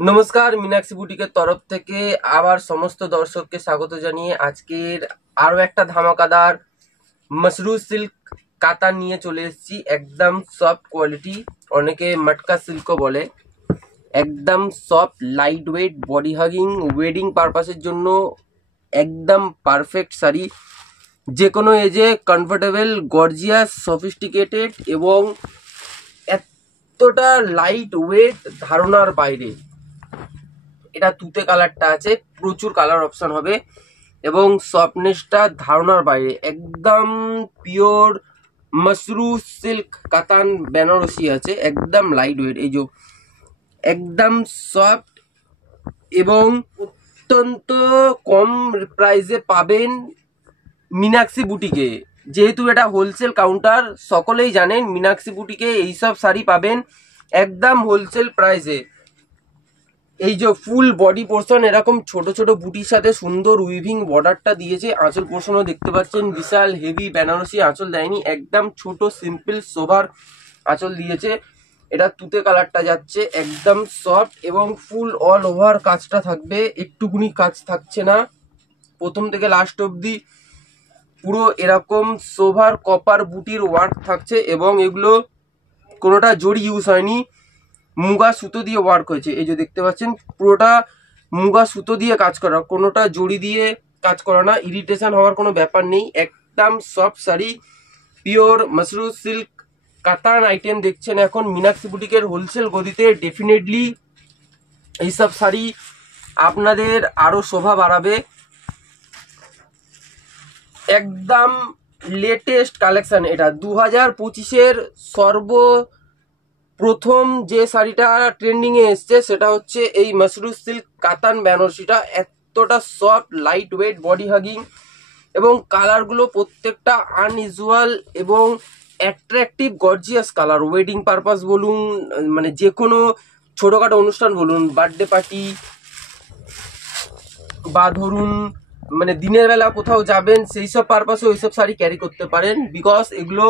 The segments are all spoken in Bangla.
নমস্কার, মীনাক্ষী বুটিকের তরফ থেকে আবার সমস্ত দর্শককে স্বাগত জানিয়ে আজকের আরো একটা ধামাকাদার মসরু সিল্ক কাতান নিয়ে চলে এসেছি। একদম সফট কোয়ালিটি, অনেকে মটকা সিল্কও বলে। একদম soft, light weight, body hugging, wedding পারপাসের জন্য একদম পারফেক্ট শাড়ি। যে কোনো এজে কমফোর্টেবল, গর্জিয়াস, সফিস্টিকেটেড এবং এতটা লাইট ওয়েট ধারণার বাইরে। এটা তুতে কালারটা আছে, প্রচুর কালার অপশন হবে এবং সফটনেসটা ধারণার বাইরে। একদম পিওর মসরু সিল্ক কাতান বেনারসি আছে, একদম লাইট ওয়েট। এই যে একদম সফট এবং অত্যন্ত কম প্রাইসে পাবেন মীনাক্ষী বুটিকে। যেহেতু এটা হোলসেল কাউন্টার, সকলেই জানেন মীনাক্ষী বুটিকে এইসব শাড়ি পাবেন একদম হোলসেল প্রাইসে। এই যে ফুল বডি পোর্শন এরকম ছোট ছোট বুটির সাথে সুন্দর উইভিং বর্ডারটা দিয়েছে। আঁচল পোর্শনও দেখতে পাচ্ছেন, বিশাল হেভি বেনারসি আঁচল দেয়নি, একদম ছোট সিম্পল সোভার আঁচল দিয়েছে। এটা তুতে কালারটা যাচ্ছে, একদম সফট এবং ফুল অল ওভার কাজটা থাকবে, একটুকুনি কাজ থাকছে না। প্রথম থেকে লাস্ট অবধি পুরো এরকম সোভার কপার বুটির ওয়ার্ক থাকছে এবং এগুলো কোনোটা জড়ি ইউজ হয়নি, মুগা সুতো দিয়ে ওয়ার্ক হয়েছে। এই যে দেখতে পাচ্ছেন পুরোটা মুগা সুতো দিয়ে কাজ করা, কোনোটা জড়ি দিয়ে কাজ করা না। ইরিটেশন হওয়ার কোনো ব্যাপার নেই, একদম সফট শাড়ি, পিওর মসরু সিল্ক কাতান আইটেম দেখছেন এখন মীনাক্ষী বুটিকের হোলসেল গদিতে। ডেফিনেটলি এইসব শাড়ি আপনাদের আরো শোভা বাড়াবে। একদম লেটেস্ট কালেকশন, এটা 2025-এর প্রথম যে শাড়িটা ট্রেন্ডিং এ এসছে সেটা হচ্ছে এই মসরু সিল্ক কাতান বেনারসিটা। এতটা soft, light weight, body hugging এবং কালারগুলো প্রত্যেকটা আনইউজুয়াল এবং attractive gorgeous colour. Wedding purpose বলুন, মানে যে কোনো ছোটোখাটো অনুষ্ঠান বলুন, বার্থডে পার্টি বা ধরুন মানে দিনের বেলা কোথাও যাবেন, সেই সব পারপাসে ওইসব শাড়ি ক্যারি করতে পারেন। বিকজ এগুলো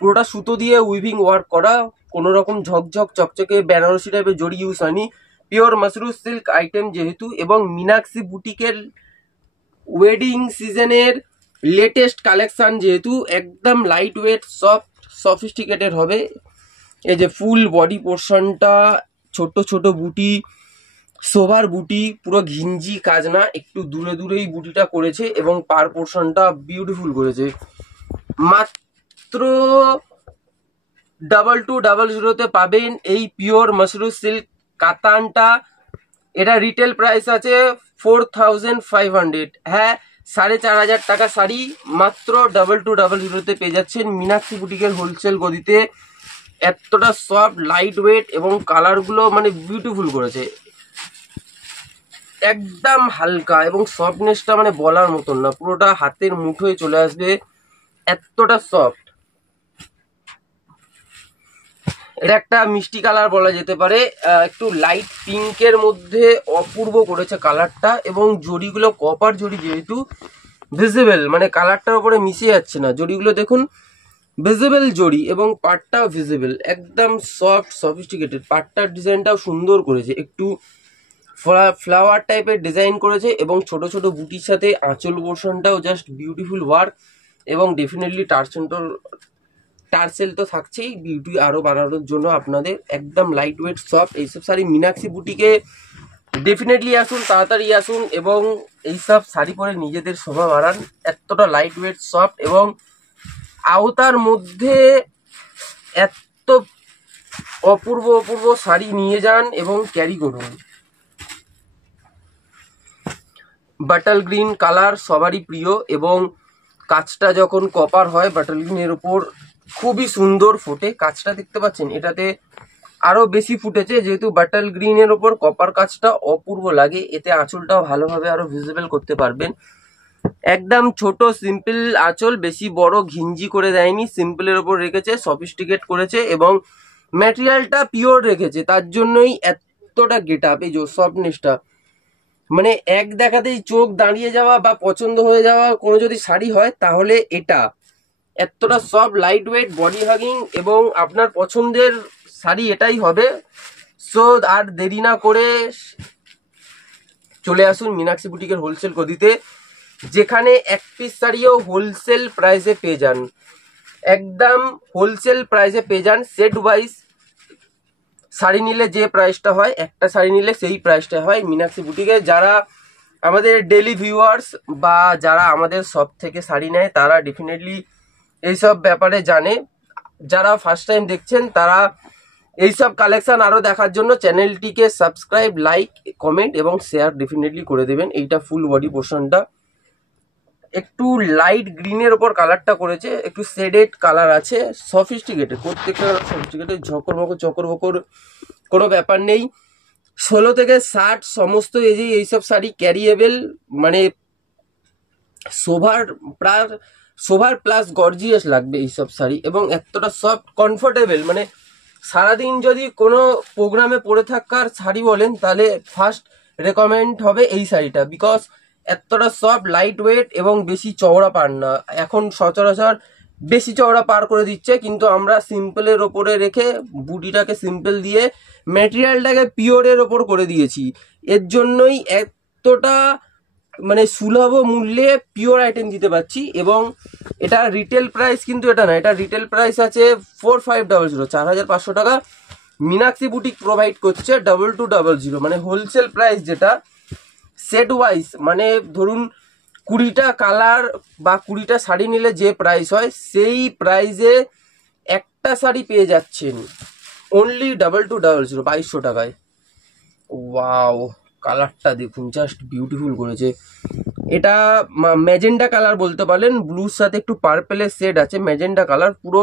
পুরোটা সুতো দিয়ে উইভিং ওয়ার্ক করা, কোনো রকম ঝকঝক চকচকে বেনারসি টাইপের জড়ি ইউজ হয়নি, পিওর মসরু সিল্ক আইটেম যেহেতু। এবং মীনাক্ষী বুটিকের ওয়েডিং সিজনের লেটেস্ট কালেকশন যেহেতু, একদম লাইট ওয়েট, সফট, সফিস্টিকেটেড হবে। এই যে ফুল বডি পোর্শনটা ছোট ছোট বুটি, সোভার বুটি, পুরো ঘিঞ্জি কাজ না, একটু দূরে দূরেই বুটিটা করেছে এবং পার পোর্শনটা বিউটিফুল করেছে। মাত্র 2200-তে পাবেন এই পিওর মসরু সিল্ক কাতানটা। এটা রিটেল প্রাইস আছে 4500। হ্যাঁ, 4500 টাকা শাড়ি মাত্র 2200-তে পেয়ে যাচ্ছেন মীনাক্ষী বুটিকের হোলসেল গদিতে। এতটা সফট, লাইট ওয়েট এবং কালারগুলো মানে বিউটিফুল করেছে, একদম হালকা এবং সফটনেসটা মানে বলার মতন না, পুরোটা হাতের মুঠোয় চলে আসবে, এতটা সফট। এটা একটা মিষ্টি কালার বলা যেতে পারে, একটু লাইট পিঙ্কের মধ্যে অপূর্ব করেছে কালারটা। এবং জড়িগুলো কপার জড়ি যেহেতু ভিজিবল, মানে কালারটার উপরে মিশে যাচ্ছে না। জড়িগুলো দেখুন, ভিজিবল জড়ি এবং পাটটাও ভিজিবল, একদম সফট সফিস্টিকেটেড। পাটটার ডিজাইনটাও সুন্দর করেছে, একটু ফ্লাওয়ার টাইপের ডিজাইন করেছে এবং ছোট ছোট বুটির সাথে আঁচল পোর্শনটাও জাস্ট বিউটিফুল ওয়ার্ক। এবং ডেফিনেটলি টার্সেল তো থাকছেই বিউটি আরো বাড়ানোর জন্য আপনাদের। একদম লাইট ওয়েট, সফট এইসব শাড়ি মীনাক্ষী বুটিকে ডেফিনেটলি আসুন, তাড়াতাড়ি আসুন এবং এইসব শাড়ি পরে নিজেদের শোভা বাড়ান। এতটা লাইট ওয়েট, সফট এবং আওতার মধ্যে এত অপূর্ব অপূর্ব শাড়ি নিয়ে যান এবং ক্যারি করুন। বাটল গ্রিন কালার সবারই প্রিয় এবং কাজটা যখন কপার হয় বাটল গ্রিনের উপর খুবই সুন্দর ফোটে। কাজটা দেখতে পাচ্ছেন, এটাতে আরো বেশি ফুটেছে যেহেতু বাটল গ্রিনের ওপর কপার কাজটা অপূর্ব লাগে। এতে আঁচলটাও ভালোভাবে আরো ভিজিবল করতে পারবেন। একদম ছোট সিম্পল আঁচল, বেশি বড় ঘিঞ্জি করে দেয়নি, সিম্পলের ওপর রেখেছে, সফিস্টিকেট করেছে এবং ম্যাটেরিয়ালটা পিওর রেখেছে। তার জন্যই এতটা গেট আপ, এই যে সফটনেসটা, মানে এক দেখাতেই চোখ দাঁড়িয়ে যাওয়া বা পছন্দ হয়ে যাওয়া কোনো যদি শাড়ি হয় তাহলে এটা। এতটা soft, light weight, body hugging এবং আপনার পছন্দের শাড়ি এটাই হবে। সো আর দেরি না করে চলে আসুন মীনাক্ষী বুটিকের হোলসেল গদিতে, যেখানে এক পিস শাড়িও হোলসেল প্রাইসে পেয়ে যান, একদম হোলসেল প্রাইসে পেয়ে যান। সেট ওয়াইজ শাড়ি নিলে যে প্রাইসটা হয়, একটা শাড়ি নিলে সেই প্রাইসটা হয় মীনাক্ষী বুটিকে। যারা আমাদের ডেলি ভিউয়ার্স বা যারা আমাদের শপ থেকে শাড়ি নেয় তারা ডেফিনেটলি এইসব ব্যাপারে জানে। যারা ফার্স্ট টাইম দেখছেন তারা এইসব কালেকশন আরও দেখার জন্য চ্যানেলটিকে সাবস্ক্রাইব, লাইক, কমেন্ট এবং শেয়ার ডেফিনেটলি করে দেবেন। এইটা ফুল বডি পোর্শনটা একটু লাইট গ্রিনের ওপর কালারটা করেছে, একটু শেডেড কালার আছে, সফিস্টিকেটেড, প্রত্যেকটা সফিস্টিকেটেড, ঝকর বকর কোনো ব্যাপার নেই। 16 থেকে 60 সমস্ত এজে এইসব শাড়ি ক্যারিয়েবল, মানে সোভার প্লাস গর্জিয়াস লাগবে এইসব শাড়ি, এবং এতটা সফট কমফোর্টেবল, মানে সারাদিন যদি কোনো প্রোগ্রামে পরে থাকার শাড়ি বলেন তাহলে ফার্স্ট রেকমেন্ড হবে এই শাড়িটা, বিকজ এতটা সফট, লাইট ওয়েট এবং বেশি চওড়া পার না। এখন সচরাচর বেশি চওড়া পার করে দিচ্ছে, কিন্তু আমরা সিম্পলের ওপরে রেখে বুটিটাকে সিম্পল দিয়ে ম্যাটেরিয়ালটাকে পিওরের ওপর করে দিয়েছি। এর জন্যই এতটা মানে সুলভ মূল্যে পিওর আইটেম দিতে পারছি। এবং এটা রিটেল প্রাইস কিন্তু এটা না, এটা রিটেল প্রাইস আছে 4500, 4500 টাকা মীনাক্ষী বুটিক প্রোভাইড করছে 2200, মানে হোলসেল প্রাইস যেটা। সেট ওয়াইজ মানে ধরুন 20টা কালার বা 20টা শাড়ি নিলে যে প্রাইস হয় সেই প্রাইসে একটা শাড়ি পেয়ে যাচ্ছেন অনলি 2200, 2200 টাকায়। ওয়াও, কালারটা দেখুন, জাস্ট বিউটিফুল করেছে। এটা ম্যাজেন্ডা কালার বলতে পারেন, ব্লুর সাথে একটু পার্পেলের শেড আছে, ম্যাজেন্ডা কালার। পুরো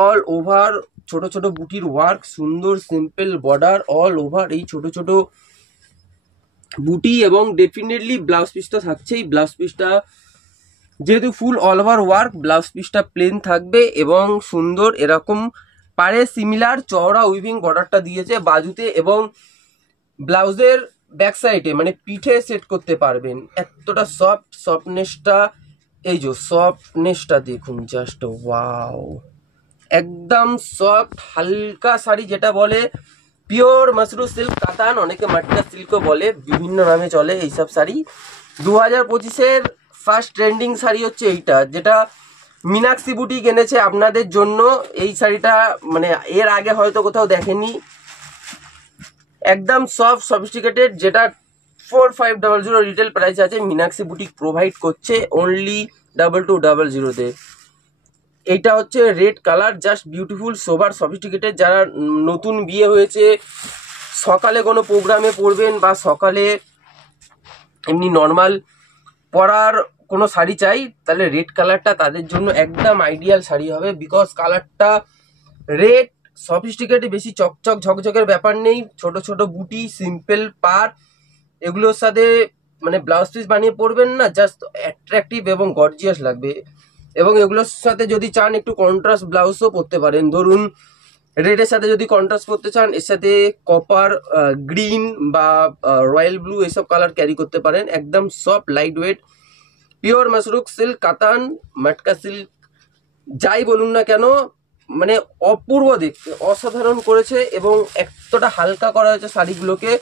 অল ওভার ছোট ছোট বুটির ওয়ার্ক, সুন্দর সিম্পল বর্ডার অল ওভার এই ছোট ছোট বুটি, এবং ডেফিনেটলি ব্লাউজ পিস তো থাকছেই। ব্লাউজ পিসটা যেহেতু ফুল অল ওভার ওয়ার্ক, ব্লাউজ পিসটা প্লেন থাকবে এবং সুন্দর এরকম পারে সিমিলার চওড়া উইভিং বর্ডারটা দিয়েছে বাজুতে, এবং ব্লাউজের ব্যাক সাইডে মানে পিঠে সেট করতে পারবেন। এতটা সফটনেসটা, এই যে সফটনেসটা দেখুন, জাস্ট ওয়াও, একদম সফট হালকা শাড়ি, যেটা বলে পিওর মাশরু সিল্ক কাতান, অনেকে মাটকা সিল্কও বলে, বিভিন্ন নামে চলে এইসব শাড়ি। 2025-এর ফার্স্ট ট্রেন্ডিং শাড়ি হচ্ছে এইটা, যেটা মীনাক্ষী বুটিক এনেছে আপনাদের জন্য। এই শাড়িটা মানে এর আগে হয়তো কোথাও দেখেনি, একদম সফট সফিস্টিকেটেড, যেটা 4500 রিটেল প্রাইস আছে, মীনাক্ষী বুটিক প্রোভাইড করছে অনলি 2200-তে। এইটা হচ্ছে রেড কালার, জাস্ট বিউটিফুল, সোবার সফিস্টিকেটেড। যারা নতুন বিয়ে হয়েছে, সকালে কোনো প্রোগ্রামে পরবেন বা সকালে এমনি নর্মাল পরার কোনো শাড়ি চাই, তাহলে রেড কালারটা তাদের জন্য একদম আইডিয়াল শাড়ি হবে, বিকজ কালারটা রেড, সফিস্টিকেটে, বেশি চকচক ঝকঝকের ব্যাপার নেই, ছোট ছোট বুটি, সিম্পল পার, এগুলোর সাথে মানে ব্লাউজ পিস বানিয়ে পরবেন না, জাস্ট অ্যাট্রাকটিভ এবং গর্জিয়াস লাগবে। এবং এগুলোর সাথে যদি চান একটু কন্ট্রাস্ট ব্লাউজও পরতে পারেন, ধরুন রেডের সাথে যদি কন্ট্রাস্ট করতে চান, এর সাথে কপার, গ্রিন বা রয়্যাল ব্লু এসব কালার ক্যারি করতে পারেন। একদম সফট, লাইট ওয়েট, পিওর মাশরুক সিল্ক কাতান, মাটকা সিল্ক, যাই বলুন না কেন, মানে অপূর্ব দেখতে, অসাধারণ করেছে, এবং এতটা হালকা করা হয়েছে শাড়িগুলোকে।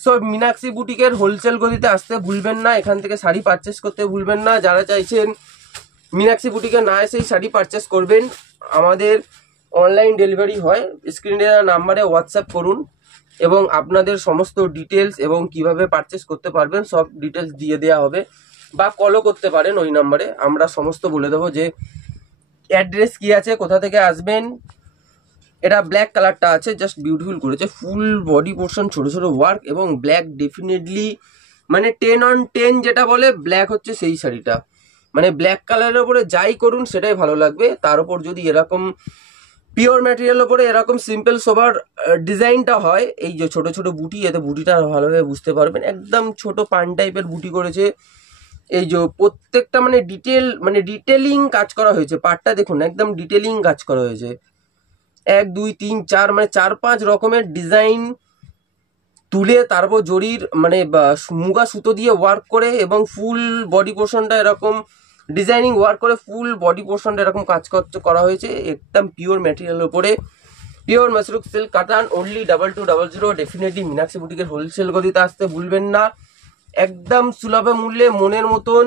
সো মীনাক্ষী বুটিকের হোলসেল গদিতে আসতে ভুলবেন না, এখান থেকে শাড়ি পারচেস করতে ভুলবেন না। যারা চাইছেন মীনাক্ষী বুটিকে না এসেই শাড়ি পারচেস করবেন, আমাদের অনলাইন ডেলিভারি হয়। স্ক্রিনে নাম্বারে হোয়াটসঅ্যাপ করুন এবং আপনাদের সমস্ত ডিটেলস এবং কিভাবে পারচেস করতে পারবেন সব ডিটেলস দিয়ে দেওয়া হবে, বা কলও করতে পারেন ওই নাম্বারে, আমরা সমস্ত বলে দেবো যে অ্যাড্রেস কি আছে, কোথা থেকে আসবেন। এটা ব্ল্যাক কালারটা আছে, জাস্ট বিউটিফুল করেছে, ফুল বডি পোর্শন ছোট ছোট ওয়ার্ক, এবং ব্ল্যাক ডেফিনেটলি মানে 10 on 10 যেটা বলে, ব্ল্যাক হচ্ছে সেই শাড়িটা। মানে ব্ল্যাক কালারের উপরে যাই করুন সেটাই ভালো লাগবে, তার উপর যদি এরকম পিওর ম্যাটেরিয়াল ওপরে এরকম সিম্পল সোবার ডিজাইনটা হয়, এই যে ছোট ছোট বুটি, এতে বুটিটা ভালোভাবে বুঝতে পারবেন, একদম ছোট পান টাইপের বুটি করেছে। এই যে প্রত্যেকটা মানে ডিটেলিং কাজ করা হয়েছে, পাটটা দেখুন একদম ডিটেলিং কাজ করা হয়েছে, 1 2 3 4 মানে 4-5 রকমের ডিজাইন তুলে তারপর জরির মানে মুগা সুতো দিয়ে ওয়ার্ক করে, এবং ফুল বডি পোর্শনটা এরকম ডিজাইনিং ওয়ার্ক করে ফুল বডি পোর্শনটা এরকম কাজ করা হয়েছে, একদম পিওর ম্যাটেরিয়ালের উপরে। পিওর মাশরুম সিল্ক কাতান অনলি 2200। ডেফিনেটলি মীনাক্ষী বুটিকের হোলসেল গদিতে আসতে ভুলবেন না। একদম সুলভ মূল্যে মনের মতন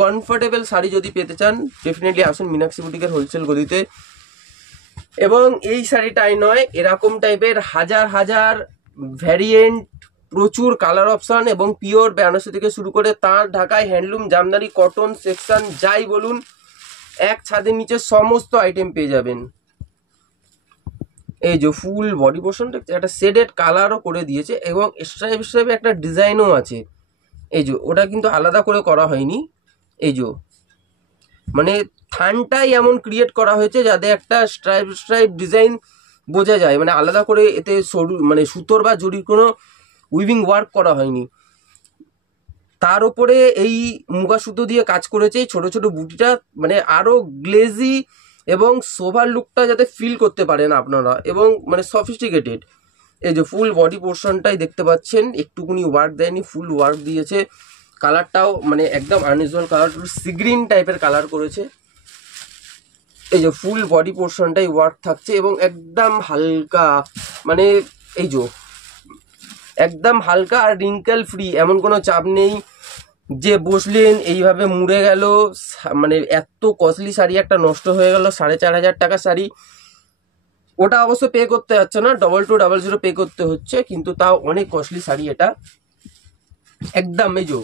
কমফোর্টেবল শাড়ি যদি পেতে চান ডেফিনেটলি আসুন মীনাক্ষী বুটিকের হোলসেল গদিতে। এবং এই শাড়িটাই নয়, এরকম টাইপের হাজার হাজার ভ্যারিয়েন্ট, প্রচুর কালার অপশন এবং পিওর বেনারসি থেকে শুরু করে তাঁত, ঢাকায় হ্যান্ডলুম, জামদানি, কটন সেকশন যাই বলুন এক ছাদের নিচে সমস্ত আইটেম পেয়ে যাবেন। এই যে ফুল বডি পোর্শনটা একটা শেডেড কালারও করে দিয়েছে এবং স্ট্রাইপ স্ট্রাইপ একটা ডিজাইনও আছে। এই যে ওটা কিন্তু আলাদা করে করা হয়নি, এই যে মানে থানটাই এমন ক্রিয়েট করা হয়েছে যাতে একটা স্ট্রাইপ স্ট্রাইপ ডিজাইন বোঝা যায়, মানে আলাদা করে এতে সরু মানে সুতোর বা জরির কোনো উইভিং ওয়ার্ক করা হয়নি। তার উপরে এই মুগা সুতো দিয়ে কাজ করেছে ছোট ছোট বুটিটা, মানে আরো গ্লেজি এবং সোভার লুকটা যাতে ফিল করতে পারেন আপনারা, এবং মানে সফিস্টিকেটেড। এই যে ফুল বডি পোর্শনটাই দেখতে পাচ্ছেন, একটুকুনি ওয়ার্ক দেয়নি, ফুল ওয়ার্ক দিয়েছে। কালারটাও মানে একদম আনইউজুয়াল কালার, সি গ্রিন টাইপের কালার করেছে। এই যে ফুল বডি পোর্শনটাই ওয়ার্ক থাকছে এবং একদম হালকা, মানে এই যে একদম হালকা আর রিঙ্কেল ফ্রি, এমন কোনো চাপ নেই যে বসলেন এইভাবে মুড়ে গেল। মানে এত কস্টলি শাড়ি একটা নষ্ট হয়ে গেল, 4500 টাকা শাড়ি, ওটা অবশ্য পে করতে হচ্ছে না, 2200 পে করতে হচ্ছে, কিন্তু তাও অনেক কস্টলি শাড়ি এটা। একদম এই যে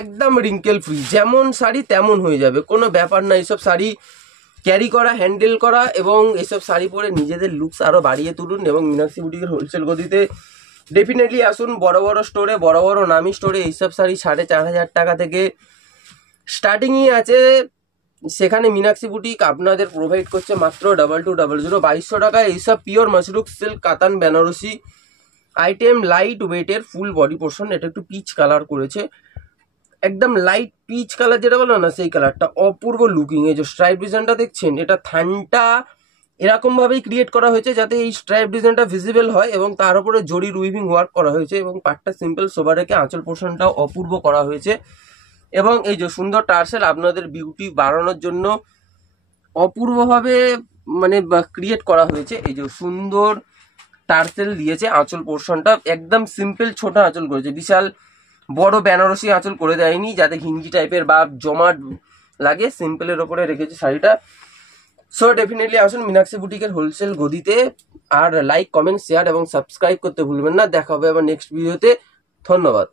একদম রিঙ্কেল ফ্রি, যেমন শাড়ি তেমন হয়ে যাবে, কোনো ব্যাপার না। এইসব শাড়ি ক্যারি করা, হ্যান্ডেল করা এবং এইসব শাড়ি পরে নিজেদের লুকস আরও বাড়িয়ে তুলুন। এবং মীনাক্ষী বুটিকের হোলসেল গদিতে ডেফিনেটলি আসুন। বড় বড় স্টোরে, বড় বড় নামি স্টোরে এইসব শাড়ি 4500 টাকা থেকে স্টার্টিংই আছে, সেখানে মীনাক্ষী বুটিক আপনাদের প্রোভাইড করছে মাত্র 2200 2200 টাকায় এইসব পিওর মাশরুম সিল্ক কাতান বেনারসি আইটেম। লাইট ওয়েটের ফুল বডি পোর্শন, এটা একটু পিচ কালার করেছে, একদম লাইট পিচ কালার যেটা বলো না সেই কালারটা, অপূর্ব লুকিং। এই যে স্ট্রাইপ ডিজাইনটা দেখছেন, এটা থানটা এরকম ভাবেই ক্রিয়েট করা হয়েছে যাতে এই স্ট্রাইপ ডিজাইনটা ভিজিবল হয় এবং তার উপরে জরির উইভিং ওয়ার্ক করা হয়েছে এবং পাটটা সিম্পল সোবার রেখে আঁচল পোর্শনটাও অপূর্ব করা হয়েছে। এবং এই যে সুন্দর টার্সেল আপনাদের বিউটি বাড়ানোর জন্য অপূর্বভাবে মানে ক্রিয়েট করা হয়েছে। এই যে সুন্দর টার্সেল দিয়েছে, আঁচল পোর্শনটা একদম সিম্পল ছোট আঁচল করেছে, বিশাল বড় বেনারসি আঁচল করে দেয়নি যাতে ঘিঞ্জি টাইপের বা জমাট লাগে, সিম্পলের ওপরে রেখেছে শাড়িটা। সো ডেফিনেটলি আসুন মীনাক্ষী বুটিকের হোলসেল গদিতে। আর লাইক, কমেন্ট, শেয়ার এবং সাবস্ক্রাইব করতে ভুলবেন না। দেখা হবে আবার নেক্সট ভিডিওতে। ধন্যবাদ।